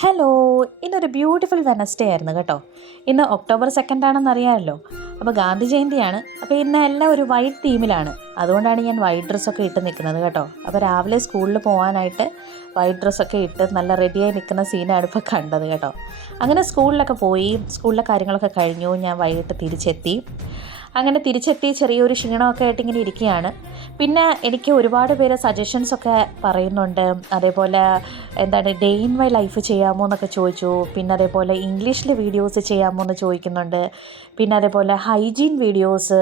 Hello, ഇന്നൊരു beautiful Wednesday ആയിരുന്നു കേട്ടോ. ഇന്ന് ഒക്ടോബർ 2 ആണെന്ന് അറിയാമല്ലോ. അപ്പോൾ ഗാന്ധി ജയന്തിയാണ്. അപ്പോൾ ഇന്ന് എല്ലാം ഒരു വൈറ്റ് തീമിലാണ്. അതുകൊണ്ടാണ് ഞാൻ വൈറ്റ് ഡ്രസ്സൊക്കെ ഇട്ട് നിൽക്കുന്നത് കേട്ടോ. അപ്പോൾ രാവിലെ സ്കൂളിൽ പോകാനായിട്ട് വൈറ്റ് ഡ്രസ്സൊക്കെ ഇട്ട് നല്ല റെഡിയായി നിൽക്കുന്ന സീനാണ് ഇപ്പോൾ കണ്ടത് കേട്ടോ. അങ്ങനെ സ്കൂളിലൊക്കെ പോയി, സ്കൂളിലെ കാര്യങ്ങളൊക്കെ കഴിഞ്ഞു. ഞാൻ വൈകിട്ട് തിരിച്ചെത്തി. അങ്ങനെ തിരിച്ചെത്തി ചെറിയൊരു ക്ഷീണമൊക്കെ ആയിട്ട് ഇങ്ങനെ ഇരിക്കുകയാണ്. പിന്നെ എനിക്ക് ഒരുപാട് പേര് സജഷൻസൊക്കെ പറയുന്നുണ്ട്. അതേപോലെ ഡേ ഇൻ മൈ ലൈഫ് ചെയ്യാമോ എന്നൊക്കെ ചോദിച്ചു. പിന്നെ അതേപോലെ ഇംഗ്ലീഷിൽ വീഡിയോസ് ചെയ്യാമോ എന്ന് ചോദിക്കുന്നുണ്ട്. പിന്നെ അതേപോലെ hygiene videos,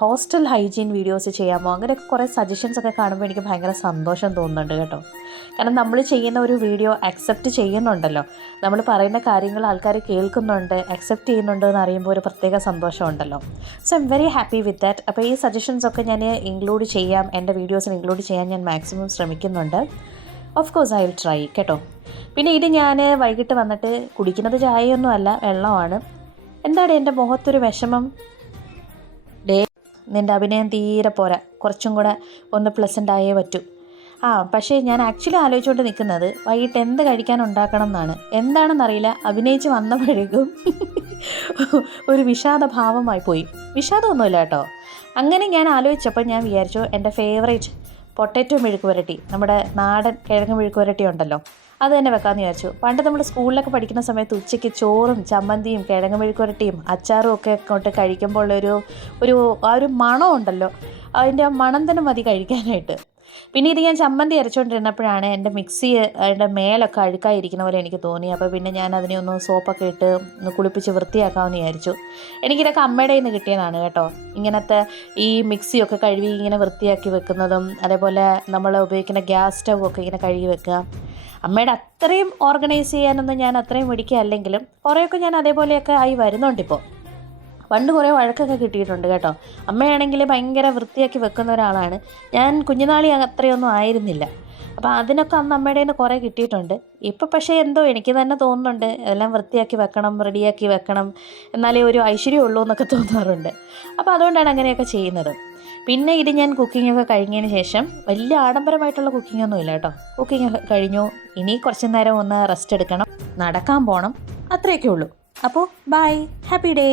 hostel hygiene videos ചെയ്യാമോ, അങ്ങനെയൊക്കെ കുറേ സജഷൻസൊക്കെ കാണുമ്പോൾ എനിക്ക് ഭയങ്കര സന്തോഷം തോന്നുന്നുണ്ട് കേട്ടോ. കാരണം നമ്മൾ ചെയ്യുന്ന ഒരു വീഡിയോ അക്സെപ്റ്റ് ചെയ്യുന്നുണ്ടല്ലോ, നമ്മൾ പറയുന്ന കാര്യങ്ങൾ ആൾക്കാർ കേൾക്കുന്നുണ്ട്, അക്സെപ്റ്റ് ചെയ്യുന്നുണ്ട് എന്ന് അറിയുമ്പോൾ ഒരു പ്രത്യേക സന്തോഷമുണ്ടല്ലോ. So I am very happy with that. അപ്പോൾ ഈ സജഷൻസൊക്കെ ഞാൻ ഇൻക്ലൂഡ് ചെയ്യാം, എൻ്റെ വീഡിയോസിൽ ഇൻക്ലൂഡ് ചെയ്യാൻ ഞാൻ മാക്സിമം ശ്രമിക്കുന്നുണ്ട്. Of course I will try കേട്ടോ. പിന്നെ ഇത് ഞാൻ വൈകിട്ട് വന്നിട്ട് കുടിക്കുന്നത് ചായയൊന്നും അല്ല, വെള്ളമാണ്. എന്താണ് എൻ്റെ മുഖത്തൊരു വിഷമം? നിൻ്റെ അഭിനയം തീരെ പോരാ, കുറച്ചും കൂടെ ഒന്ന് പ്ലസൻ്റ് ആയേ പറ്റൂ. പക്ഷേ ഞാൻ ആക്ച്വലി ആലോചിച്ചുകൊണ്ട് നിൽക്കുന്നത് വൈകിട്ട് എന്ത് കഴിക്കാൻ ഉണ്ടാക്കണം എന്നാണ്. എന്താണെന്നറിയില്ല, അഭിനയിച്ച് വന്നപ്പോഴേക്കും ഒരു വിഷാദഭാവമായി പോയി. വിഷാദമൊന്നുമില്ല കേട്ടോ. അങ്ങനെ ഞാൻ ആലോചിച്ചപ്പോൾ ഞാൻ വിചാരിച്ചു എൻ്റെ ഫേവറേറ്റ് പൊട്ടറ്റോ മെഴുക്ക് പുരട്ടി, നമ്മുടെ നാടൻ കിഴങ്ങ് മെഴുക്ക് പുരട്ടി ഉണ്ടല്ലോ, അത് തന്നെ വെക്കാമെന്ന് വിചാരിച്ചു. പണ്ട് നമ്മൾ സ്കൂളിലൊക്കെ പഠിക്കുന്ന സമയത്ത് ഉച്ചയ്ക്ക് ചോറും ചമ്മന്തിയും കിഴങ്ങ് മെഴുക്ക് പുരട്ടിയും അച്ചാറും ഒക്കെ കൊണ്ട് കഴിക്കുമ്പോൾ ഒരു മണം ഉണ്ടല്ലോ, അതിൻ്റെ ആ മണം തന്നെ മതി കഴിക്കാനായിട്ട്. പിന്നെ ഇത് ഞാൻ ചമ്മന്തി അരച്ചുകൊണ്ടിരുന്നപ്പോഴാണ് എൻ്റെ അതിൻ്റെ മേലൊക്കെ അഴുക്കായിരിക്കുന്ന പോലെ എനിക്ക് തോന്നി. അപ്പോൾ പിന്നെ ഞാൻ അതിനെ ഒന്ന് സോപ്പൊക്കെ ഇട്ട് ഒന്ന് കുളിപ്പിച്ച് വൃത്തിയാക്കാമെന്ന് വിചാരിച്ചു. എനിക്കിതൊക്കെ അമ്മയുടെ നിന്ന് കിട്ടിയതാണ് കേട്ടോ. ഇങ്ങനത്തെ ഈ മിക്സിയൊക്കെ കഴുകി ഇങ്ങനെ വൃത്തിയാക്കി വെക്കുന്നതും, അതേപോലെ നമ്മൾ ഉപയോഗിക്കുന്ന ഗ്യാസ് സ്റ്റൗ ഒക്കെ ഇങ്ങനെ കഴുകി വെക്കുക. അമ്മയുടെ അത്രയും ഓർഗനൈസ് ചെയ്യാനൊന്നും ഞാൻ അത്രയും മിടിക്കുകയല്ലെങ്കിലും കുറേയൊക്കെ ഞാൻ അതേപോലെയൊക്കെ ആയി വരുന്നുണ്ടിപ്പോൾ. പണ്ട് കുറേ വഴക്കൊക്കെ കിട്ടിയിട്ടുണ്ട് കേട്ടോ. അമ്മയാണെങ്കിൽ ഭയങ്കര വൃത്തിയാക്കി വെക്കുന്ന ഒരാളാണ്. ഞാൻ കുഞ്ഞുനാളി അത്രയൊന്നും ആയിരുന്നില്ല. അപ്പോൾ അതിനൊക്കെ അന്ന് അമ്മയുടെ നിന്ന് കുറേ കിട്ടിയിട്ടുണ്ട്. ഇപ്പോൾ പക്ഷേ എന്തോ എനിക്ക് തന്നെ തോന്നുന്നുണ്ട്, എല്ലാം വൃത്തിയാക്കി വെക്കണം, റെഡിയാക്കി വെക്കണം, എന്നാലേ ഒരു ഐശ്വര്യമുള്ളൂ എന്നൊക്കെ തോന്നാറുണ്ട്. അപ്പോൾ അതുകൊണ്ടാണ് അങ്ങനെയൊക്കെ ചെയ്യുന്നത്. പിന്നെ ഇത് ഞാൻ കുക്കിങ്ങൊക്കെ കഴിഞ്ഞതിന് ശേഷം വലിയ ആഡംബരമായിട്ടുള്ള കുക്കിങ്ങൊന്നും ഇല്ല കേട്ടോ. കുക്കിങ്ങൊക്കെ കഴിഞ്ഞു. ഇനി കുറച്ച് നേരം ഒന്ന് റെസ്റ്റ് എടുക്കണം, നടക്കാൻ പോകണം, അത്രയൊക്കെ ഉള്ളൂ. അപ്പോൾ ബൈ, ഹാപ്പി ഡേ.